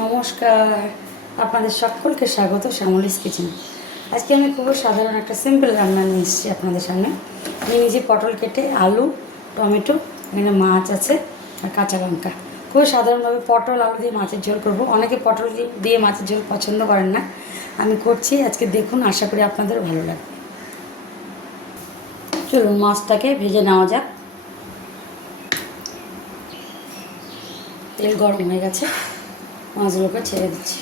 নমস্কার, আপনাদের সকলকে স্বাগত শ্যামলিস কিচেন। আজকে আমি খুবই সাধারণ একটা সিম্পল রান্না নিয়ে এসেছি আপনাদের সামনে। আমি নিজে পটল কেটে আলু, টমেটো, এখানে মাছ আছে আর কাঁচা লঙ্কা। খুবই সাধারণভাবে পটল আলু দিয়ে মাছের ঝোল করব। অনেকে পটল দিয়ে মাছের ঝোল পছন্দ করেন না, আমি করছি আজকে, দেখুন, আশা করি আপনাদেরও ভালো লাগবে। চলুন মাছটাকে ভেজে নেওয়া যাক। তেল গরম হয়ে গেছে, মাছগুলোকে ছেড়ে দিচ্ছি।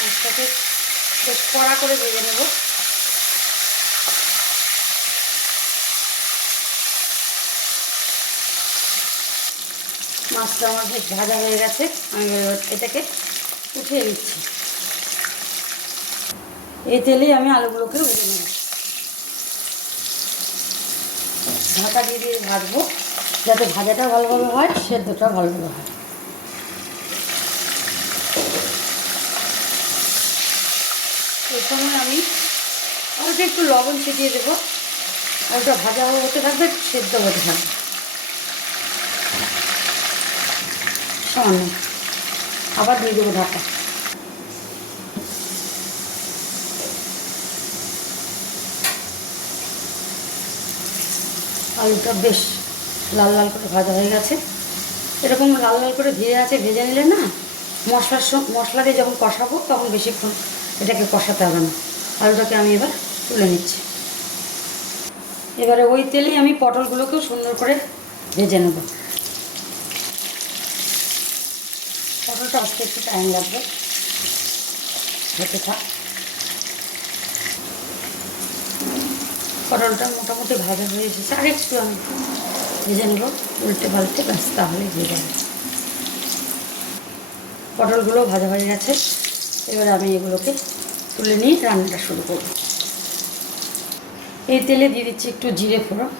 মাছটাকে বেশ কড়া করে ভেজে নেব। মাছটা আমার বেশ ভাজা হয়ে গেছে, আমি এটাকে উঠিয়ে দিচ্ছি। এই তেলেই আমি আলুগুলোকে ভেজে নেব। ঢাকা দিয়ে দিয়ে ভাজবো, যাতে ভাজাটা ভালোভাবে হয়, সেদ্ধটা ভালোভাবে হয়। এই সময় আমি আলুটা একটু লবণ ছিটিয়ে দেবো। আলুটা ভাজা হতে থাকবে, সেদ্ধ হতে থাকবে সামান্য। আবার দিয়ে দেবো ঢাকা। আলুটা বেশ লাল লাল করে ভাজা হয়ে গেছে। এরকম লাল লাল করে ভেজে নিলে না, মশলা দিয়ে যখন কষাবো তখন বেশিক্ষণ এটাকে কষাতে হবে না। আলুটাকে আমি এবার তুলে নিচ্ছি। এবারে ওই তেলেই আমি পটলগুলোকেও সুন্দর করে ভেজে নেব। পটলটা আসতে একটু টাইম লাগবে, হতে থাক। পটলটা মোটামুটি ভাজা হয়ে এসেছে, আর একটু আমি ভেজে নেব, উল্টে পাল্টে, ব্যাস তাহলেই হয়ে যাবে। পটলগুলো ভাজা হয়ে গেছে, এবারে আমি এগুলোকে তুলে নিয়ে রান্নাটা শুরু করব। এই তেলে দিয়ে দিচ্ছি একটু জিরে ফোড়ন,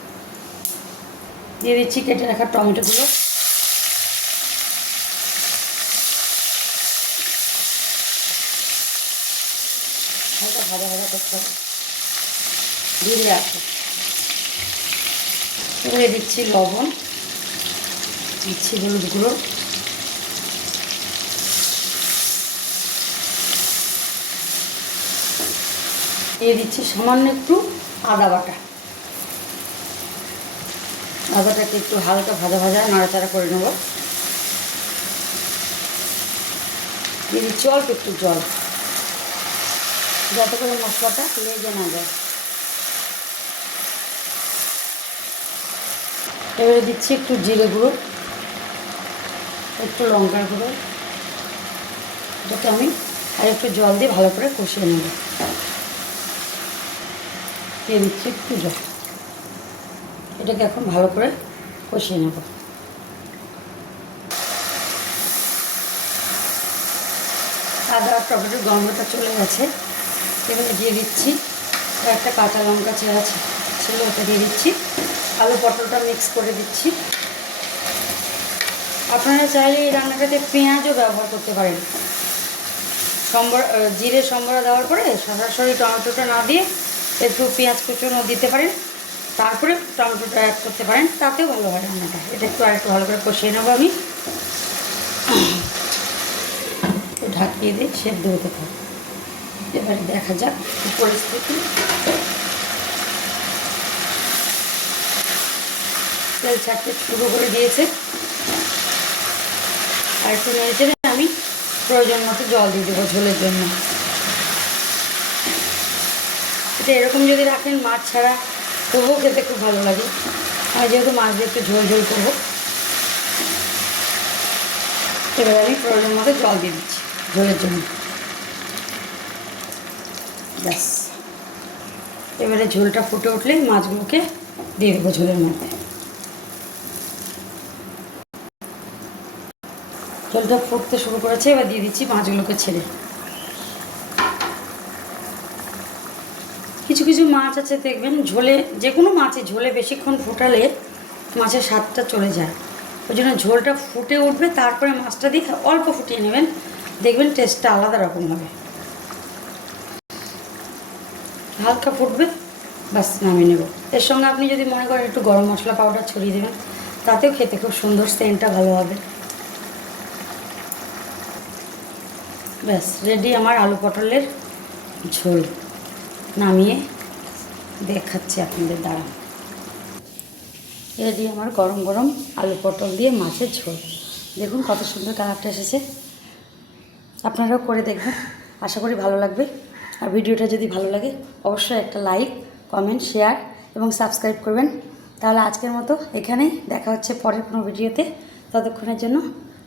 দিয়ে দিচ্ছি কেটে রাখা টমেটোগুলো, হালকা ভাজা ভাজা করতে হবে, ধীরে আছে। এবারে দিচ্ছি লবণ, দিচ্ছি হলুদ গুঁড়ো, দিয়ে দিচ্ছি সামান্য একটু আদা বাটা। আদাটাকে একটু হালকা ভাজা ভাজা নাড়াচাড়া করে নেব। দিয়ে দিচ্ছি অল্প একটু জল, যাতে করে মশলাটা লেগে না যায়। এবারে দিচ্ছি একটু জিরে গুঁড়ো, একটু লঙ্কার গুঁড়ো, এটাকে আমি আর একটু জল দিয়ে ভালো করে কষিয়ে নেব। দিয়ে দিচ্ছি একটু জল, এটাকে এখন ভালো করে কষিয়ে নেব। আদা আর টমেটোর গন্ধটা চলে গেছে, এবারে দিয়ে দিচ্ছি একটা কাঁচা লঙ্কা ছিল, ওটা দিয়ে দিচ্ছি। আলু পটলটা মিক্স করে দিচ্ছি। আপনারা চাইলে এই রান্নাটাতে পেঁয়াজও ব্যবহার করতে পারেন। জিরে সম্বরা দেওয়ার পরে সরাসরি টমেটোটা না দিয়ে একটু পেঁয়াজ কুচনো দিতে পারেন, তারপরে টমেটোটা অ্যাড করতে পারেন, তাতেও ভালো হয় রান্নাটা। এটা একটু আরেকটু ভালো করে কষিয়ে নেবো আমি। ঢাকিয়ে দিয়ে সেদ্ধ হতে থাকবে। এবারে দেখা যাক পরিস্থিতি। তেল ছাড়তে শুরু করে দিয়েছে, আর একটু নেড়ে আমি প্রয়োজন মতো জল দিয়ে দেবো ঝোলের জন্য। এটা এরকম যদি রাখেন মাছ ছাড়া, তবুও খেতে খুব ভালো লাগে। আমি যেহেতু মাছ দিয়ে একটু ঝোল ঝোল করবো, এবার আমি প্রয়োজন মতো জল দিয়ে দিচ্ছি ঝোলের জন্য। ব্যাস, এবারে ঝোলটা ফুটে উঠলেই মাছগুলোকে দিয়ে দেবো ঝোলের মধ্যে। ঝোলটা ফুটতে শুরু করেছে, এবার দিয়ে দিচ্ছি মাছগুলোকে ছেড়ে। কিছু কিছু মাছ আছে দেখবেন ঝোলে, যে কোনো মাছে ঝোলে বেশিক্ষণ ফোটালে মাছের স্বাদটা চলে যায়। ওই জন্য ঝোলটা ফুটে উঠবে, তারপরে মাছটা দিয়ে অল্প ফুটিয়ে নেবেন, দেখবেন টেস্টটা আলাদা রকম হবে। হালকা ফুটবে, বাস নামিয়ে নেব। এর সঙ্গে আপনি যদি মনে করেন একটু গরম মশলা পাউডার ছড়িয়ে দেবেন, তাতেও খেতে খুব সুন্দর, সেন্টটা ভালো হবে। ব্যাস রেডি আমার আলু পটলের ঝোল। নামিয়ে দেখাচ্ছি আপনাদের দ্বারা। রেডি আমার গরম গরম আলু পটল দিয়ে মাছের ঝোল। দেখুন কত সুন্দর কালারটা এসেছে। আপনারাও করে দেখবেন, আশা করি ভালো লাগবে। আর ভিডিওটা যদি ভালো লাগে অবশ্যই একটা লাইক, কমেন্ট, শেয়ার এবং সাবস্ক্রাইব করবেন। তাহলে আজকের মতো এখানেই, দেখা হচ্ছে পরের কোনো ভিডিওতে। ততক্ষণের জন্য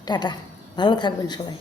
টাটা, ভালো থাকবেন সবাই।